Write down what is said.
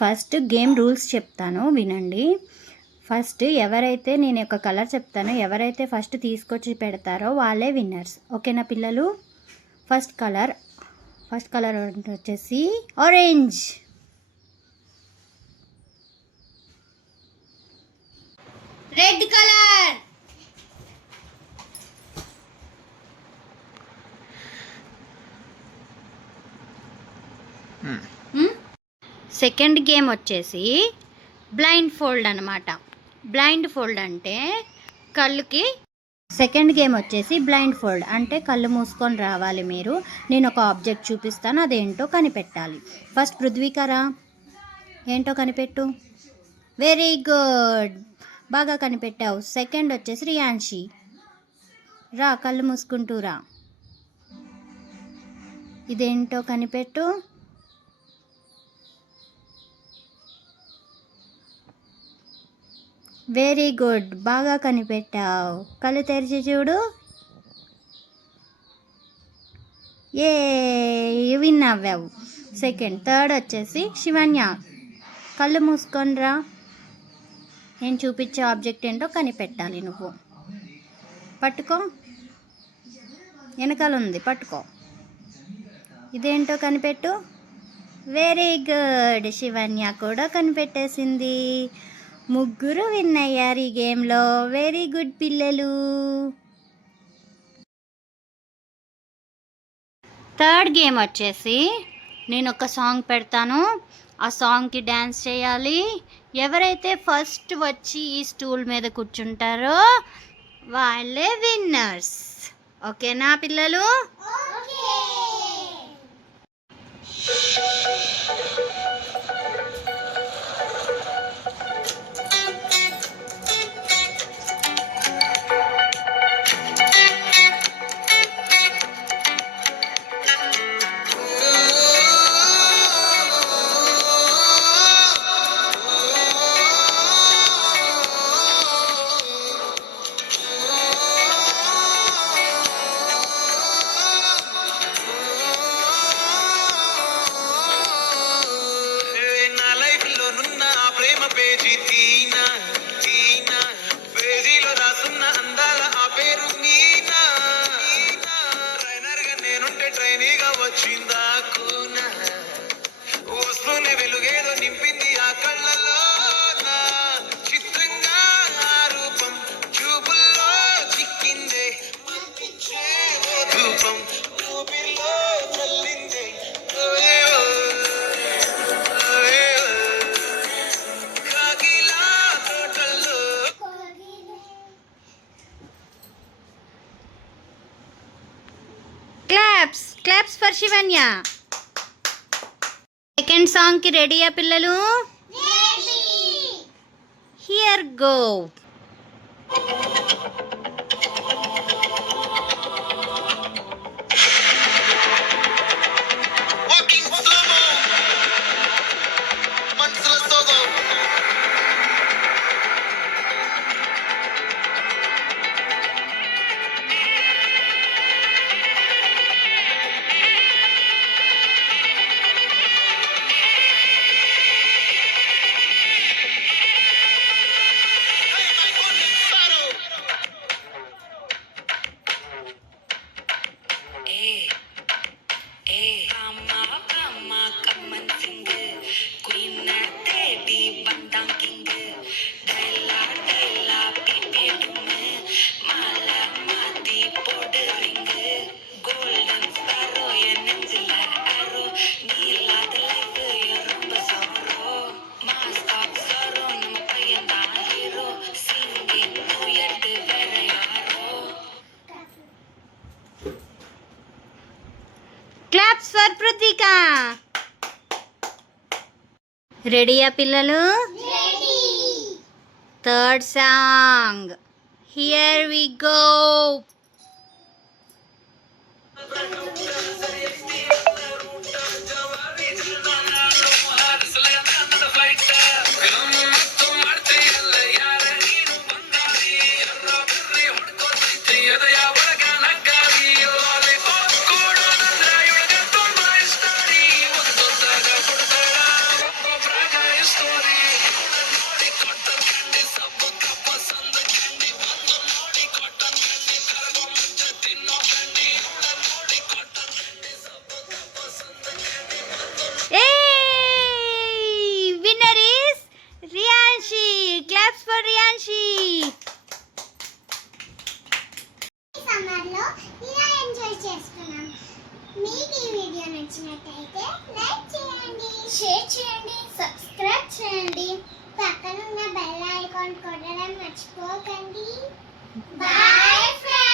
First game rules చెప్తాను, వినండి. ఫస్ట్ ఎవరైతే నేను ఒక కలర్ చెప్తానో, ఎవరైతే ఫస్ట్ తీసుకొచ్చి పెడతారో వాళ్ళే విన్నర్స్. ఓకేనా పిల్లలు? ఫస్ట్ కలర్ వచ్చేసి orange. Red colour. Second game వచ్చేసి బ్లైండ్ ఫోల్డ్ అనమాట. బ్లైండ్ ఫోల్డ్ అంటే కళ్ళుకి, సెకండ్ గేమ్ వచ్చేసి బ్లైండ్ ఫోల్డ్ అంటే కళ్ళు మూసుకొని రావాలి మీరు. నేను ఒక ఆబ్జెక్ట్ చూపిస్తాను, అదేంటో కనిపెట్టాలి. ఫస్ట్ పృథ్వీకరా, ఏంటో కనిపెట్టు. వెరీ గుడ్, బాగా కనిపెట్టావు. సెకండ్ వచ్చేసి రియాన్షి, రా కళ్ళు మూసుకుంటూ రా, ఇదేంటో కనిపెట్టు. వెరీ గుడ్, బాగా కనిపెట్టావు. కళ్ళు తెరిచి చూడు. ఏ విన్ అవ్వావు. సెకండ్. థర్డ్ వచ్చేసి శివన్య, కళ్ళు మూసుకొని రా, నేను చూపించే ఆబ్జెక్ట్ ఏంటో కనిపెట్టాలి నువ్వు. పట్టుకో, వెనకాల ఉంది, పట్టుకో, ఇదేంటో కనిపెట్టు. వెరీ గుడ్, శివన్య కూడా కనిపెట్టేసింది. ముగ్గురు విన్ అయ్యారు ఈ గేమ్లో. వెరీ గుడ్ పిల్లలు. థర్డ్ గేమ్ వచ్చేసి నేను ఒక సాంగ్ పెడతాను, ఆ సాంగ్కి డ్యాన్స్ చేయాలి. ఎవరైతే ఫస్ట్ వచ్చి ఈ స్టూల్ మీద కూర్చుంటారో వాళ్ళే విన్నర్స్. ఓకేనా పిల్లలు? వస్తూనే వెలుగేదో నింపింది ఆ కళ్ళలో, చిత్రంగా ఆ రూపం చూపుల్లో చిక్కిందే, ధూపం ఊపిరిలో చల్లిందే. Claps for Shivanya. సెకండ్ సాంగ్కి రెడీయా పిల్లలు? Here go. Claps for Prithvika. రెడీయా పిల్లలు? థర్డ్ సాంగ్, హియర్ వి గో. నచ్చినట్లయితే లైక్ చేయండి, షేర్ చేయండి, సబ్స్క్రైబ్ చేయండి. పక్కన ఉన్న బెల్ ఐకాన్ కొట్టడం మర్చిపోకండి. Bye friends.